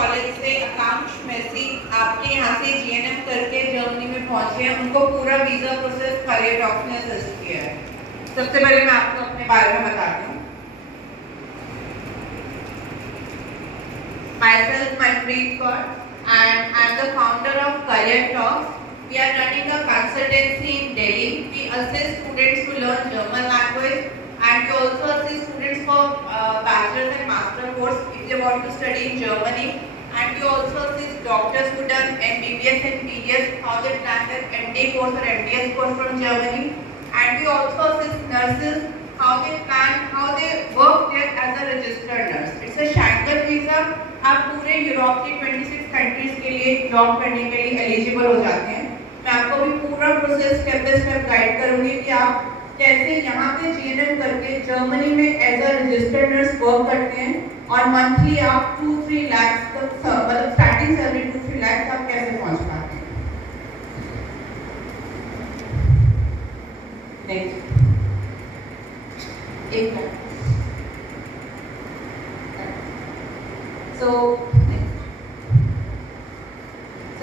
College से आकांक्ष Messi आपके यहाँ से जीएनएम करके जर्मनी में पहुंचे हैं, उनको पूरा वीजा प्रोसेस करियर टॉक्स ने असिस्ट किया है। सबसे पहले मैं आपको अपने बारे में बताती हूँ। Myself, Manpreet Kaur, and I'm the founder of Career Talks. We are running a consultancy in Delhi. We assist students to learn German language, and we also assist students for bachelor's and master course if they want to study in Germany. And we also assist doctors who done MBBS and PDS, how they plan their MD course or MDS course from Germany. And we also assist nurses, how they plan, how they work there as a registered nurse. It's a Schengen visa. आप पूरे Europe के 26 countries के लिए job करने के लिए eligible हो जाते हैं। मैं आपको भी पूरा process step by step guide करूंगी कि आप कैसे यहाँ पे जीएनएम करके जर्मनी में as a registered nurse work करते हैं और मंथली आप 2-3 लाख तक मतलब स्टार्टिंग सैलरी 2-3 लाख आप कैसे पहुँच पाते हैं। नेक्स्ट एक minute. So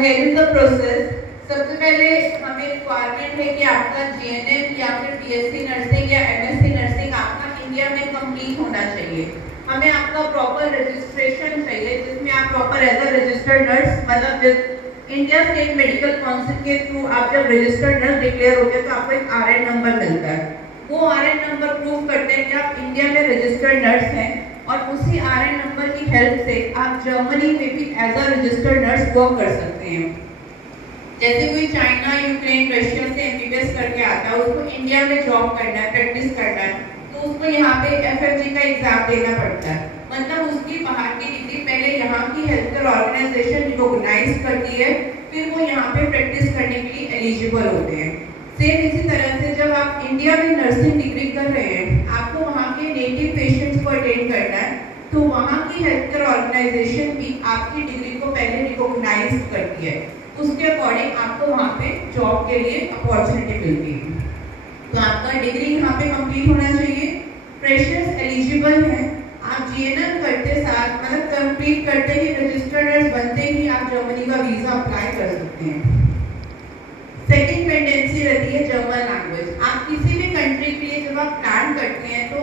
here is the process. सबसे पहले हमें रिक्वायरमेंट है कि आपका जीएनएम या फिर बीएससी नर्सिंग या एमएससी नर्सिंग आपका इंडिया में कंप्लीट होना चाहिए। हमें आपका प्रॉपर रजिस्ट्रेशन चाहिए जिसमें आप proper as a registered nurse मतलब इंडिया स्टेट मेडिकल काउंसिल के थ्रू आप जब रजिस्टर्ड नर्स डिक्लेयर होते हैं तो आपको एक आरएन नंबर मिलता है। वो आरएन नंबर प्रूव करते हैं कि आप इंडिया में रजिस्टर्ड नर्स हैं और उसी आरएन नंबर की हेल्प से आप जर्मनी में भी as a registered nurse work कर सकते हैं। जैसे कोई चाइना, यूक्रेन, रशिया से एमबीबीएस करके आता है, उसको इंडिया में जॉब करना है, प्रैक्टिस करना है, तो उसको यहाँ पे एफएमजी का एग्जाम देना पड़ता है। मतलब उसकी बाहर की डिग्री पहले यहाँ की हेल्थ केयर ऑर्गेनाइजेशन रिकॉग्नाइज करती है, फिर वो यहाँ पे प्रैक्टिस करने के लिए एलिजिबल होते हैं। सेम इसी तरह से जब आप इंडिया में नर्सिंग डिग्री कर रहे हैं, आपको वहाँ के नेटिव पेशेंट्स को अटेंड करना है, तो वहाँ की हेल्थ केयर ऑर्गेनाइजेशन भी आपकी डिग्री को पहले रिकॉग्नाइज करती है। उसके अकॉर्डिंग आपको वहाँ पे जॉब के लिए अपॉर्चुनिटी मिलती है। तो आपका डिग्री यहाँ पे कंप्लीट होना चाहिए। फ्रेशर्स एलिजिबल हैं, आप जीएनएम करते साथ मतलब कंप्लीट करते ही रजिस्टर्ड नर्स बनते ही आप जर्मनी का वीजा अप्लाई कर सकते हैं। सेकेंड पेंडेंसी रहती है जर्मन लैंग्वेज। आप किसी भी कंट्री के लिए जब आप प्लान करते हैं तो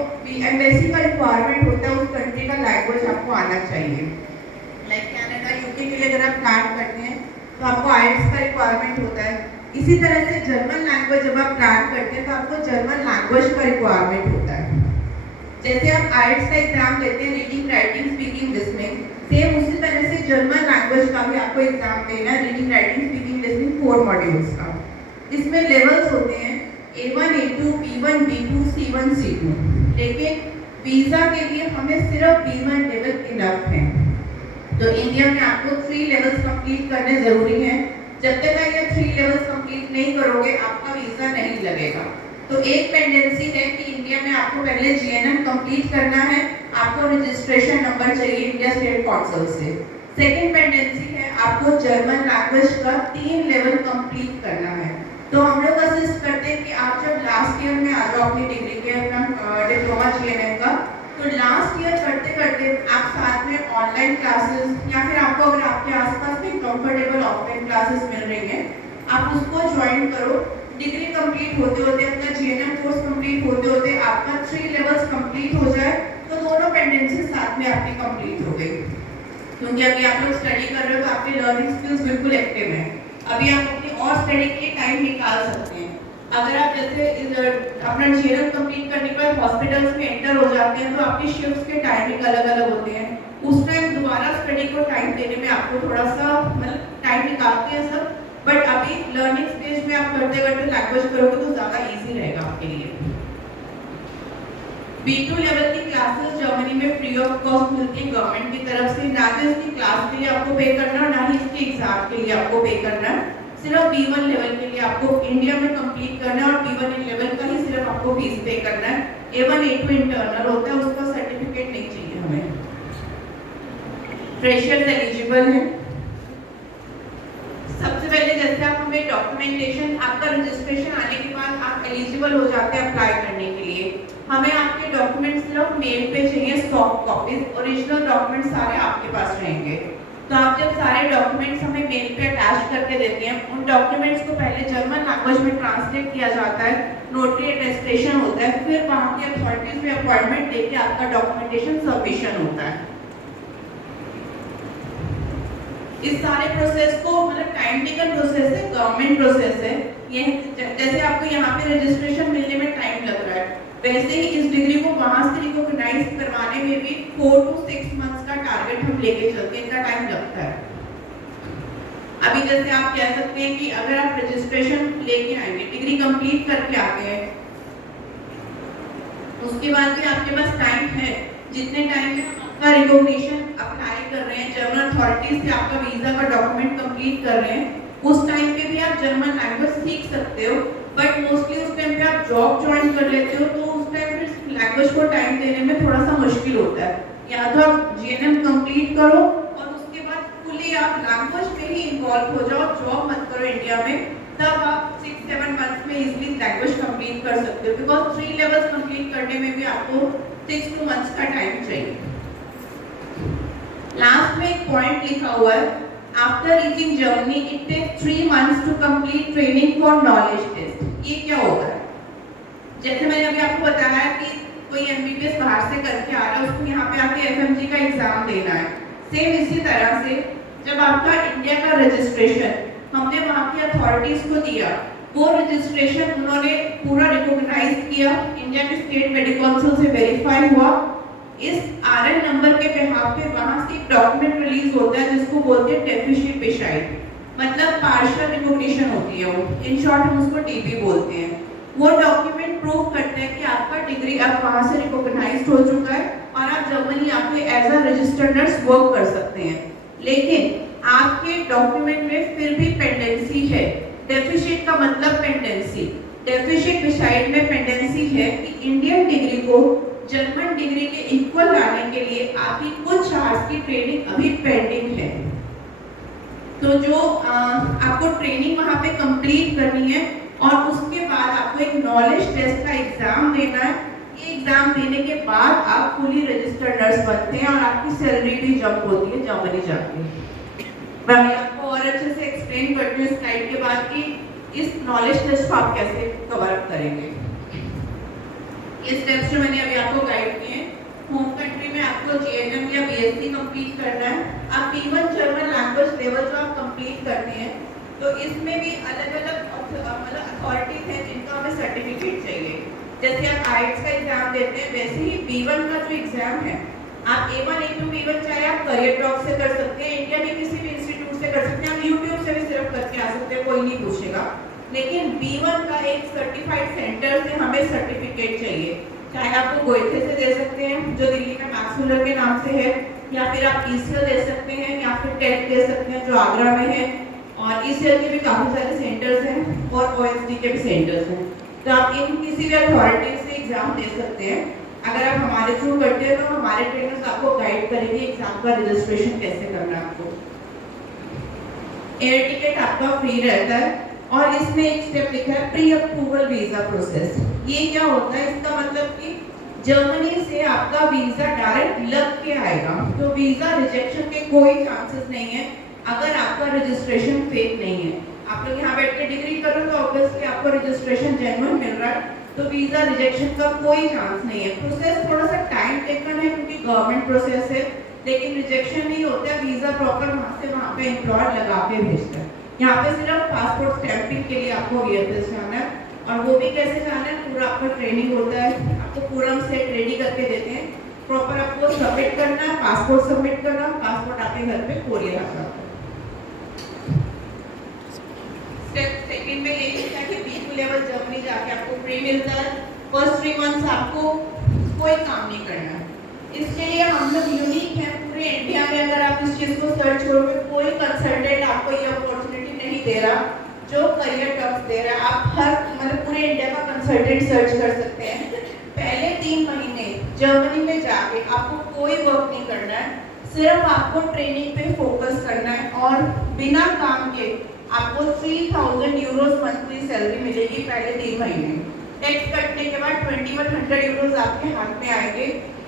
एम्बेसी का रिक्वायरमेंट होता है उस कंट्री का लैंग्वेज आपको आना चाहिए। लाइक कनाडा, यूके के लिए अगर आप प्लान करते हैं तो आपको आईएलटीएस का रिक्वायरमेंट होता है। इसी तरह से जर्मन लैंग्वेज जब आप प्लान करते हैं तो आपको जर्मन लैंग्वेज का रिक्वायरमेंट होता है। जैसे आप आईएलटीएस का एग्जाम देते हैं reading, writing, speaking, listening, same उसी तरह से जर्मन लैंग्वेज का भी आपको एग्जाम देना है, reading, writing, speaking, listening 4 modules का। इसमें लेवल्स होते हैं A1, A2, B1, B2, C1, C2, लेकिन वीजा के लिए हमें सिर्फ B1 लेवल इनफ है। तो इंडिया में आपको 3 लेवल्स कंप्लीट करने जरूरी हैं। जब तक आप ये 3 लेवल्स कंप्लीट नहीं करोगे आपका वीजा नहीं लगेगा। तो एक पेंडेंसी है कि इंडिया में आपको पहले जीएनएम कंप्लीट करना है, आपको रजिस्ट्रेशन नंबर चाहिए इंडिया स्टेट काउंसिल से। सेकेंड पेंडेंसी है आपको जर्मन लैंग्वेज का 3 लेवल कंप्लीट करना है। तो हम लोग असिस्ट करते हैं कि आप जब लास्ट ईयर में आ जाओ अपनी डिग्री के अपना डिप्लोमा जीएनएम का, तो लास्ट ईयर करते करते आप साथ में ऑनलाइन क्लासेस या फिर आपको अगर आपके आसपास भी कंफर्टेबल ऑफलाइन क्लासेस मिल रही हैं आप उसको ज्वाइन करो। डिग्री कंप्लीट होते होते अपना जीएनएम कोर्स कंप्लीट होते होते आपका 3 लेवल्स कंप्लीट हो जाए तो दोनों पेंडेंसी साथ में आपकी कंप्लीट हो गई। क्योंकि अभी आप लोग स्टडी कर रहे हो तो आपकी लर्निंग स्किल्स बिल्कुल एक्टिव है। अभी आप अपनी और स्टडी के लिए टाइम निकाल सकते हैं। अगर आप जैसे अपना जीएनएम कंप्लीट करने के बाद हॉस्पिटल्स में एंटर हो जाते हैं तो आपकी शिफ्ट्स के टाइमिंग अलग अलग होते हैं। उस टाइम दोबारा स्टडी को टाइम देने में आपको थोड़ा सा मतलब टाइम निकालते हैं सब, बट अभी लर्निंग स्टेज में आप करते करते लैंग्वेज करोगे तो ज़्यादा ईजी रहेगा आपके लिए। B2 लेवल की क्लासेस जर्मनी में फ्री ऑफ कॉस्ट मिलती है गवर्नमेंट की तरफ से। ना तो इसकी क्लास के लिए आपको पे करना है, ना ही इसके एग्जाम के लिए आपको पे करना है। सिर्फ B1 लेवल के लिए आपको इंडिया में कंप्लीट करना है और B1 लेवल का ही सिर्फ आपको फीस पे करना है। A1, A2 इंटरनल होता है, उसका सर्टिफिकेट नहीं चाहिए हमें। फ्रेशर्स एलिजिबल है। सबसे पहले जैसे आप हमें डॉक्यूमेंटेशन, आपका रजिस्ट्रेशन आने के बाद आप एलिजिबल हो जाते हैं अप्लाई करने के लिए। हमें आपके डॉक्यूमेंट सिर्फ मेल पे चाहिए, सॉफ्ट कॉपीज, ओरिजिनल डॉक्यूमेंट सारे आपके पास रहेंगे। तो आप जब सारे डॉक्यूमेंट्स हमें मेल पे अटैच करके देते हैं, उन डॉक्यूमेंट्स को पहले जर्मन लैंग्वेज में ट्रांसलेट किया जाता है, नोटरी अटेस्टेशन होता है, फिर वहाँ की अथॉरिटीज में अपॉइंटमेंट लेके आपका डॉक्यूमेंटेशन सबमिशन होता है। इस सारे प्रोसेस को मतलब टाइम टेकन प्रोसेस है, गवर्नमेंट प्रोसेस है। ये जैसे आपको यहाँ पे रजिस्ट्रेशन मिलने में टाइम लग रहा है, वैसे ही इस डिग्री को वहां से रिकॉग्नाइज करवाने में भी 4 to 6 मंथ्स का टारगेट हम लेके चलते हैं, इतना टाइम लगता है। अभी जैसे आप कह सकते हैं कि अगर आप रजिस्ट्रेशन लेके आएंगे, डिग्री कंप्लीट करके आते हैं, उसके बाद भी आपके पास टाइम है, जितने टाइम में आपका रिकॉग्निशन अप्लाई कर रहे हैं, जर्मन अथॉरिटीज से आपका वीजा का डॉक्यूमेंट कंप्लीट कर रहे हैं, उस टाइम पे भी आप जर्मन लैंग्वेज सीख सकते हो। बट मोस्टली उस टाइम पे आप जॉब ज्वाइन कर लेते हो, तो उस टाइम फिर लैंग्वेज को टाइम देने में थोड़ा सा मुश्किल होता है। या तो आप जीएनएम कंप्लीट करो और उसके बाद फुली आप लैंग्वेज में ही इन्वॉल्व हो जाओ, जॉब मत करो इंडिया में, तब आप 6-7 मंथ्स में इजीली लैंग्वेज कंप्लीट कर सकते हो। बिकॉज 3 लेवल्स कंप्लीट करने में भी आपको 6 to मंथ्स का टाइम चाहिए। लास्ट में एक पॉइंट लिखा हुआ है, after reaching Germany it takes 3 months to complete training for knowledge test. ये क्या होता है? जैसे मैंने अभी आपको बताया कि कोई एमबीबीएस बाहर से करके आ रहा है, उसको यहाँ पे आके एफएमजी का एग्जाम देना है। सेम इसी तरह से जब आपका इंडिया का रजिस्ट्रेशन हमने वहाँ की अथॉरिटीज को दिया, वो रजिस्ट्रेशन उन्होंने पूरा रिकॉग्नाइज किया, इंडिया के स्टेट मेडिकल काउंसिल से वेरीफाई हुआ, इस आरएन नंबर के बिहाफ पे वहां से एक डॉक्यूमेंट रिलीज होता है जिसको बोलते हैं डेफिशिएंट बेशाइड, मतलब पार्शियल रिकॉग्निशन होती है वो, इन शॉर्ट हम उसको डीबी बोलते हैं। वो डॉक्यूमेंट प्रूव करता है कि आपका डिग्री अब वहां से रिकॉग्नाइज्ड हो चुका है और आप जर्मनी आके as a registered nurse work कर सकते हैं। लेकिन आपके डॉक्यूमेंट में फिर भी पेंडेंसी है। डेफिशिएंट का मतलब पेंडेंसी, डेफिशिएंट बेशाइड में पेंडेंसी है कि इंडियन डिग्री को जर्मन डिग्री के इक्वल लाने के लिए आपकी कुछ आवर्स की ट्रेनिंग अभी पेंडिंग है। तो जो आपको ट्रेनिंग वहां पे कंप्लीट करनी है और उसके बाद आपको एक नॉलेज टेस्ट का एग्जाम देना है। ये एग्जाम देने के बाद आप फुली रजिस्टर्ड नर्स बनते हैं और आपकी सैलरी भी जंप होती है जर्मनी जाके। मैं आपको और अच्छे से एक्सप्लेन करती हूँ स्लाइड के बाद कि इस नॉलेज टेस्ट को आप कैसे कवर अप करेंगे। ये स्टेप्स जो मैंने अभी आपको गाइड किए हैं, होम कंट्री में आपको जीएनएम या बीएससी कंप्लीट करना है। आप B1 जर्मन लैंग्वेज लेवल जो आप कंप्लीट करते हैं, तो इसमें भी अलग अलग मतलब अथॉरिटीज हैं जिनका हमें सर्टिफिकेट चाहिए। जैसे आप आईएल्टीएस का एग्जाम देते हैं, वैसे ही B1 का जो एग्जाम है, आप A1 A2 B1 चाहे आप करियर टॉक से कर सकते हैं, इंडिया के किसी भी इंस्टीट्यूट से कर सकते हैं, आप यूट्यूब से भी सिर्फ करके आ सकते हैं, कोई नहीं पूछेगा। लेकिन B1 का एक सर्टिफाइड सेंटर से हमें सर्टिफिकेट चाहिए, चाहे आप वो गोयथे से दे सकते हैं जो दिल्ली में मैक्स मुलर के नाम से है, या फिर आप ईसीएल दे सकते हैं, या फिर टेट दे सकते हैं जो आगरा में है, और ईसीएल के भी काफ़ी सारे सेंटर्स हैं और ओएसडी के भी सेंटर्स हैं। तो आप इन किसी भी अथॉरिटी से एग्जाम दे सकते हैं। अगर आप हमारे थ्रू करते हैं तो हमारे ट्रेनर्स आपको गाइड करेंगे एग्जाम का रजिस्ट्रेशन कैसे करना है। आपको एयर टिकट आपका फ्री रहता है और इसमें एक स्टेप लिखा है प्री अप्रूवल वीजा प्रोसेस। ये क्या होता है? इसका मतलब कि जर्मनी से आपका वीजा डायरेक्ट लग के आएगा, तो वीजा रिजेक्शन के कोई चांसेस नहीं है अगर आपका रजिस्ट्रेशन फेक नहीं है। आप लोग यहाँ बैठ के डिग्री कर रहे हो तो ऑब्वियसली आपको रजिस्ट्रेशन जेन्युइन मिल रहा है, तो वीजा रिजेक्शन का कोई चांस नहीं है। प्रोसेस थोड़ा सा टाइम टेकन है क्योंकि गवर्नमेंट प्रोसेस है, लेकिन रिजेक्शन नहीं होता है। वीजा प्रॉपर वहाँ से वहाँ पे एम्प्लॉयर लगा के भेजता है। यहाँ पे सिर्फ पासपोर्ट स्टैंपिंग के लिए आपको वीएफएस जाना है, और वो भी कैसे जाना है, पूरा आपका ट्रेनिंग होता है, आपको पूरा हम सेट रेडी करके देते हैं, प्रॉपर आपको सबमिट करना है, पासपोर्ट सबमिट करना, पासपोर्ट आपके घर पे कोरियर आ जाता है। स्टेप सेकंड में यही है कि B2 लेवल जर्मनी जाके आपको फ्री मिलता है। फर्स्ट 3 मंथ्स आपको कोई काम नहीं करना है। इसके लिए हम लोग यूनिक हैं पूरे इंडिया में। अगर आप इस चीज़ को सर्च करोगे, कोई कंसल्टेंट आपको ये अपॉर्चुनिटी नहीं दे रहा जो करियर टॉक्स दे रहा है। आप हर मतलब पूरे इंडिया का कंसल्टेंट सर्च कर सकते हैं। पहले 3 महीने जर्मनी में जाके आपको कोई वर्क नहीं करना है, सिर्फ आपको ट्रेनिंग पे फोकस करना है और बिना काम के आपको 3000 यूरोस मंथली सैलरी मिलेगी पहले 3 महीने। टैक्स कटने के बाद 2100 यूरोस आपके हाथ में आएंगे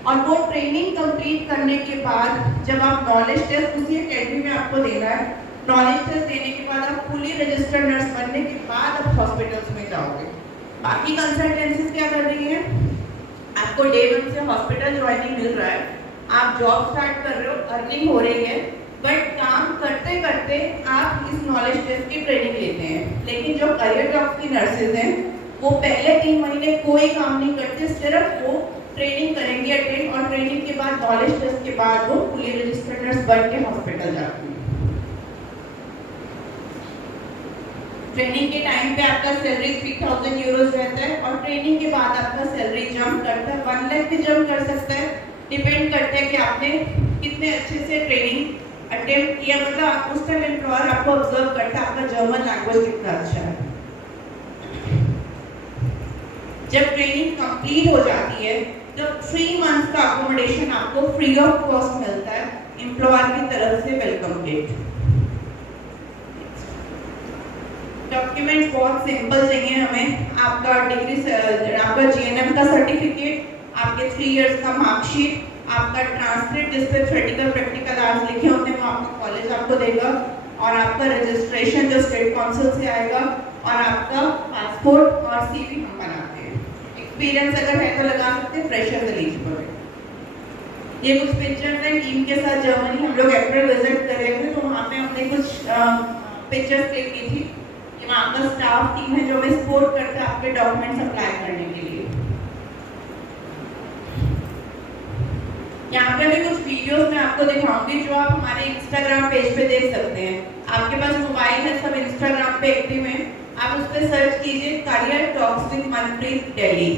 और वो ट्रेनिंग कंप्लीट करने के बाद जब आप नॉलेज टेस्ट उसी एकेडमी में आपको देना है, नॉलेज टेस्ट देने के बाद आप फुली रजिस्टर्ड नर्स बनने के बाद आप हॉस्पिटल्स में जाओगे। बाकी कंसल्टेंसीज क्या कर रही है, आपको डे 1 से हॉस्पिटल ज्वाइनिंग मिल रहा है, आप जॉब स्टार्ट कर रहे हो, अर्निंग हो रही है, बट काम करते करते आप इस नॉलेज टेस्ट की ट्रेनिंग लेते हैं। लेकिन जो करियर टॉक्स की नर्सेज हैं वो पहले 3 महीने कोई काम नहीं करते, सिर्फ वो ट्रेनिंग करेंगे अटेंड, और ट्रेनिंग के बाद नॉलेज टेस्ट के बाद वो फुली रजिस्टर्ड नर्स बन के हॉस्पिटल जाती है। ट्रेनिंग के टाइम पे आपका सैलरी 3000 यूरोज रहता है और ट्रेनिंग के बाद आपका सैलरी जंप करता है, 1 लाख भी जंप कर सकता है, डिपेंड करता है कि आपने कितने अच्छे से ट्रेनिंग अटेम्प्ट किया, मतलब आप उस टाइम एम्प्लॉयर आपको ऑब्जर्व करता है आपका जर्मन लैंग्वेज कितना अच्छा है। जब ट्रेनिंग कंप्लीट हो जाती है तो 3 मंथ्स का अकोमोडेशन आपको फ्री ऑफ कॉस्ट मिलता है एम्प्लॉयर की तरफ से, वेलकम किट। डॉक्यूमेंट्स बहुत सिंपल चाहिए हमें, आपका डिग्री, आपका जीएनएम का सर्टिफिकेट, आपके 3 इयर्स का मार्कशीट, आपका ट्रांसक्रिप्ट जिस पे थ्योरेटिकल प्रैक्टिकल आवर्स लिखे होते हैं वो आपका कॉलेज आपको देगा, और आपका रजिस्ट्रेशन जो स्टेट काउंसिल से आएगा, और आपका पासपोर्ट और सीवी हम बनाते हैं। एक्सपीरियंस अगर है तो लगा सकते हैं, फ्रेशर्स एलिजिबल है। ये कुछ पिक्चर्स हैं टीम के साथ जर्मनी हम लोग अप्रैल विजिट कर रहे थे, तो वहाँ पे हमने कुछ पिक्चर्स क्लिक की थी। वहाँ का स्टाफ टीम है जो हमें सपोर्ट करता है आपके डॉक्यूमेंट्स अप्लाई करने के लिए। यहाँ पे भी कुछ वीडियोस मैं आपको दिखाऊंगी जो आप हमारे इंस्टाग्राम पेज पे देख सकते हैं। आपके पास मोबाइल है, सब इंस्टाग्राम पे एक्टिव हैं, आप उस पर सर्च कीजिए career talks with Manpreet Delhi,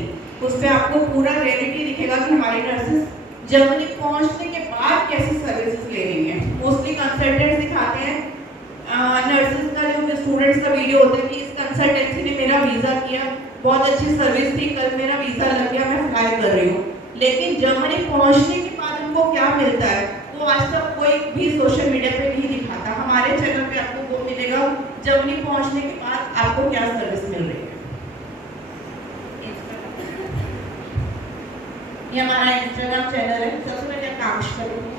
उस पर आपको पूरा रियलिटी दिखेगा कि हमारी नर्सेस जर्मनी पहुँचने के बाद कैसी सर्विसेज ले रही हैं। मोस्टली कंसल्टेंट्स दिखाते हैं नर्सेज का, जो स्टूडेंट्स का वीडियो होता है कि इस कंसल्टेंसी ने मेरा वीज़ा किया, बहुत अच्छी सर्विस थी, कल मेरा वीज़ा लग गया, मैं फ्लाई कर रही हूँ। लेकिन जर्मनी पहुँचने के बाद उनको क्या मिलता है वो आज तक कोई भी सोशल मीडिया पे नहीं दिखाता। हमारे चैनल पे आपको वो मिलेगा, जर्मनी पहुँचने के बाद आपको क्या सर्विस मिल रही है। ये हमारा इंस्टाग्राम चैनल है, सबसे पहले काम करूँगी।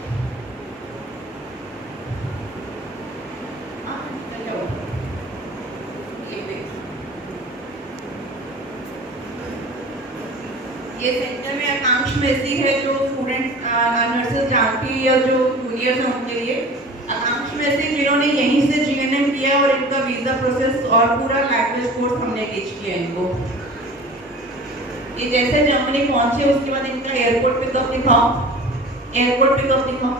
ये सेंटर में आकांक्ष मेसी है, जो स्टूडेंट नर्सेज जानती है या जो जूनियर्स हैं उनके लिए। आकांक्ष मेसी जिन्होंने यहीं से जीएनएम किया और इनका वीज़ा प्रोसेस और पूरा लैंग्वेज कोर्स हमने टीच किया इनको। ये जैसे जर्मनी पहुंचे उसके बाद इनका एयरपोर्ट पिकअप दिखाओ, एयरपोर्ट पिकअप दिखाओ।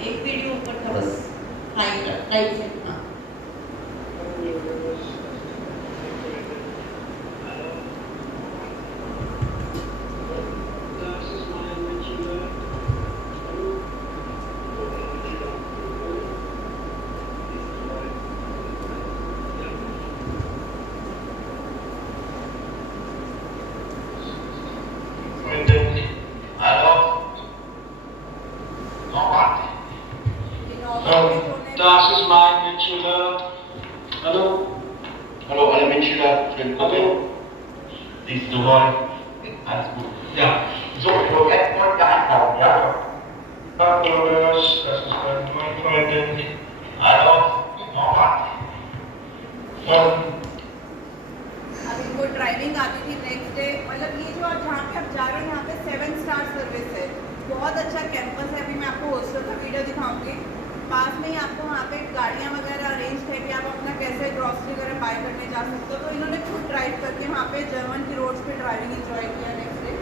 एक वीडियो ऊपर था बस, राइट से। Das ist mein Mitschüler. Hallo. Hallo, alle Mitschüler. Hallo. Siehst du mal? Alles gut. Ja. So, jetzt wollen wir einkaufen, ja? Hallo, das ist meine Freundin. Hallo. Nochmal. अब इनको driving आती थी next day, मतलब ये जो जहाँ पे आप जा रहे हो यहाँ पे 7 स्टार सर्विस है, बहुत अच्छा कैंपस है। अभी मैं आपको हॉस्टल का वीडियो दिखाऊंगी, पास में ही आपको वहाँ पे गाड़ियाँ वगैरह अरेंज है कि आप अपना कैसे ग्रॉसरी वगैरह बाय करने जा सकते हो। तो इन्होंने खुद ड्राइव करके वहाँ पे जर्मन की रोड्स पे ड्राइविंग इंजॉय किया नेक्स्ट डे।